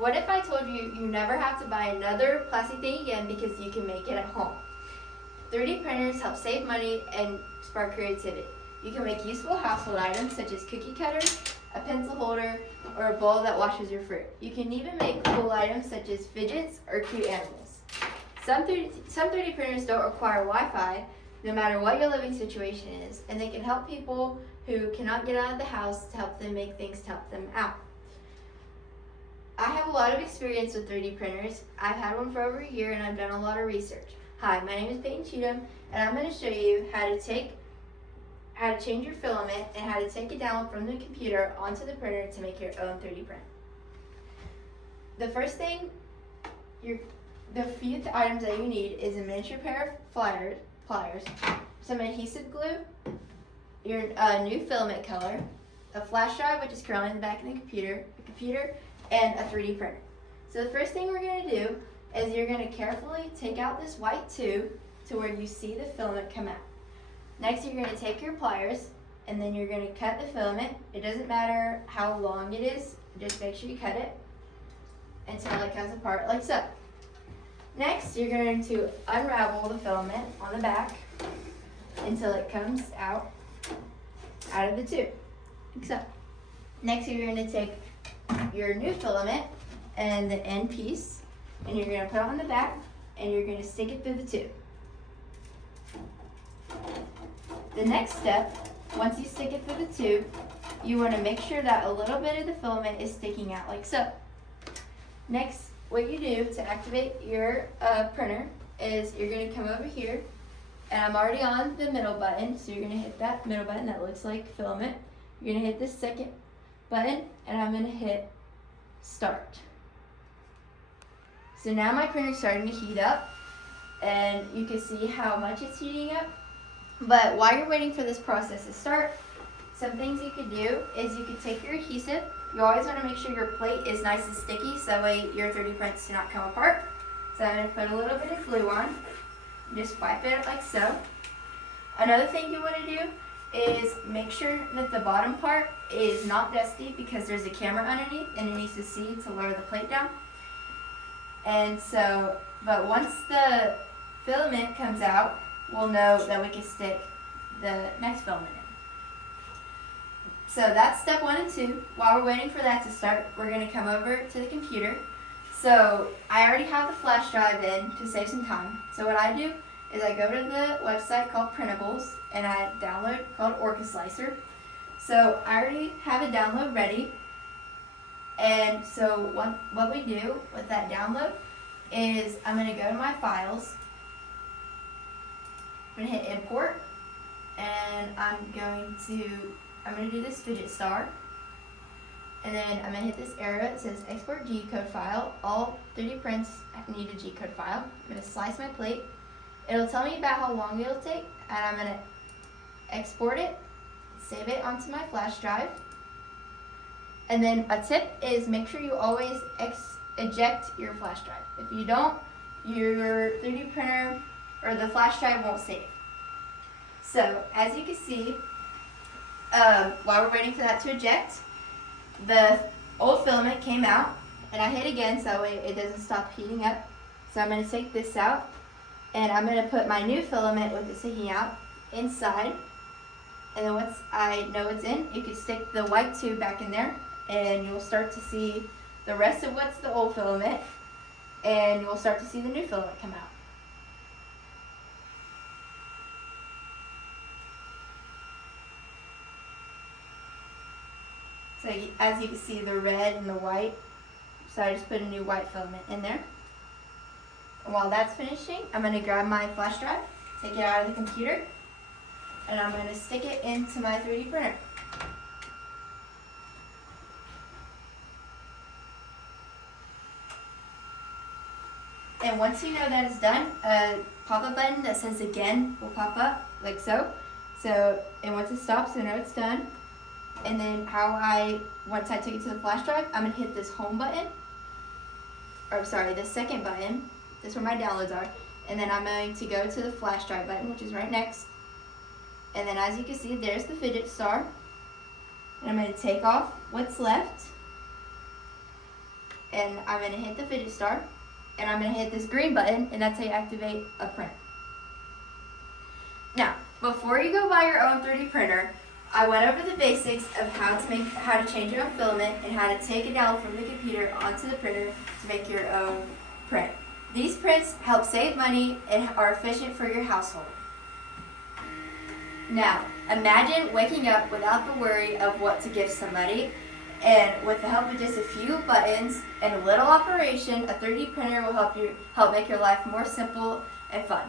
What if I told you you never have to buy another plastic thing again because you can make it at home? 3D printers help save money and spark creativity. You can make useful household items such as cookie cutters, a pencil holder, or a bowl that washes your fruit. You can even make cool items such as fidgets or cute animals. Some 3D printers don't require Wi-Fi, no matter what your living situation is, and they can help people who cannot get out of the house to help them make things to help them out. I have a lot of experience with 3D printers. I've had one for over a year and I've done a lot of research. Hi, my name is Peyton Cheatham, and I'm going to show you how to change your filament and how to take it down from the computer onto the printer to make your own 3D print. The first thing, the few items that you need is a miniature pair of pliers, some adhesive glue, your new filament color, a flash drive, which is currently in the back of the computer, and a 3D printer. So the first thing we're going to do is you're going to carefully take out this white tube to where you see the filament come out. Next, you're going to take your pliers and then you're going to cut the filament. It doesn't matter how long it is, just make sure you cut it until it comes apart like so. Next, you're going to unravel the filament on the back until it comes out of the tube, like so. Next, you're going to take your new filament and the end piece, and you're going to put it on the back and you're going to stick it through the tube. The next step, once you stick it through the tube, you want to make sure that a little bit of the filament is sticking out like so. Next, what you do to activate your printer is you're going to come over here, and I'm already on the middle button, so you're going to hit that middle button that looks like filament. You're going to hit this second button, and I'm going to hit start. So now my printer is starting to heat up, and you can see how much it's heating up. But while you're waiting for this process to start, some things you could do is you could take your adhesive. You always want to make sure your plate is nice and sticky so that way your 3D prints do not come apart. So I'm going to put a little bit of glue on. Just wipe it like so. Another thing you want to do is make sure that the bottom part is not dusty because there's a camera underneath and it needs to see to lower the plate down. And so, but once the filament comes out, we'll know that we can stick the next filament in. So that's step 1 and 2. While we're waiting for that to start, we're going to come over to the computer. So I already have the flash drive in to save some time. So what I do is I go to the website called Printables and I download called Orca Slicer. So I already have a download ready. And so what we do with that download is I'm going to go to my files. I'm going to hit import, and I'm going to do this fidget star, and then I'm going to hit this arrow that says export G-code file. All 3D prints need a G-code file. I'm going to slice my plate. It'll tell me about how long it'll take, and I'm going to export it, save it onto my flash drive. And then a tip is make sure you always eject your flash drive. If you don't, your 3D printer or the flash drive won't save. So as you can see, while we're waiting for that to eject, the old filament came out, and I hit again so that way it doesn't stop heating up. So I'm going to take this out, and I'm going to put my new filament with it sticking out inside. And then once I know it's in, you can stick the white tube back in there, and you'll start to see the rest of what's the old filament, and you'll start to see the new filament come out. So as you can see, the red and the white, so I just put a new white filament in there. And while that's finishing, I'm going to grab my flash drive, take it out of the computer, and I'm going to stick it into my 3D printer. And once you know that it's done, a pop-up button that says again will pop up, like so. And once it stops, you know it's done. And then once I took it to the flash drive, I'm going to hit this home button, the second button. This is where my downloads are. And then I'm going to go to the flash drive button, which is right next. And then as you can see, there's the fidget star. And I'm going to take off what's left. and I'm going to hit the fidget star, and I'm going to hit this green button, and that's how you activate a print. Now, before you go buy your own 3D printer, I went over the basics of how to change your own filament and how to take it down from the computer onto the printer to make your own print. These prints help save money and are efficient for your household. Now, imagine waking up without the worry of what to give somebody, and with the help of just a few buttons and a little operation, a 3D printer will help make your life more simple and fun.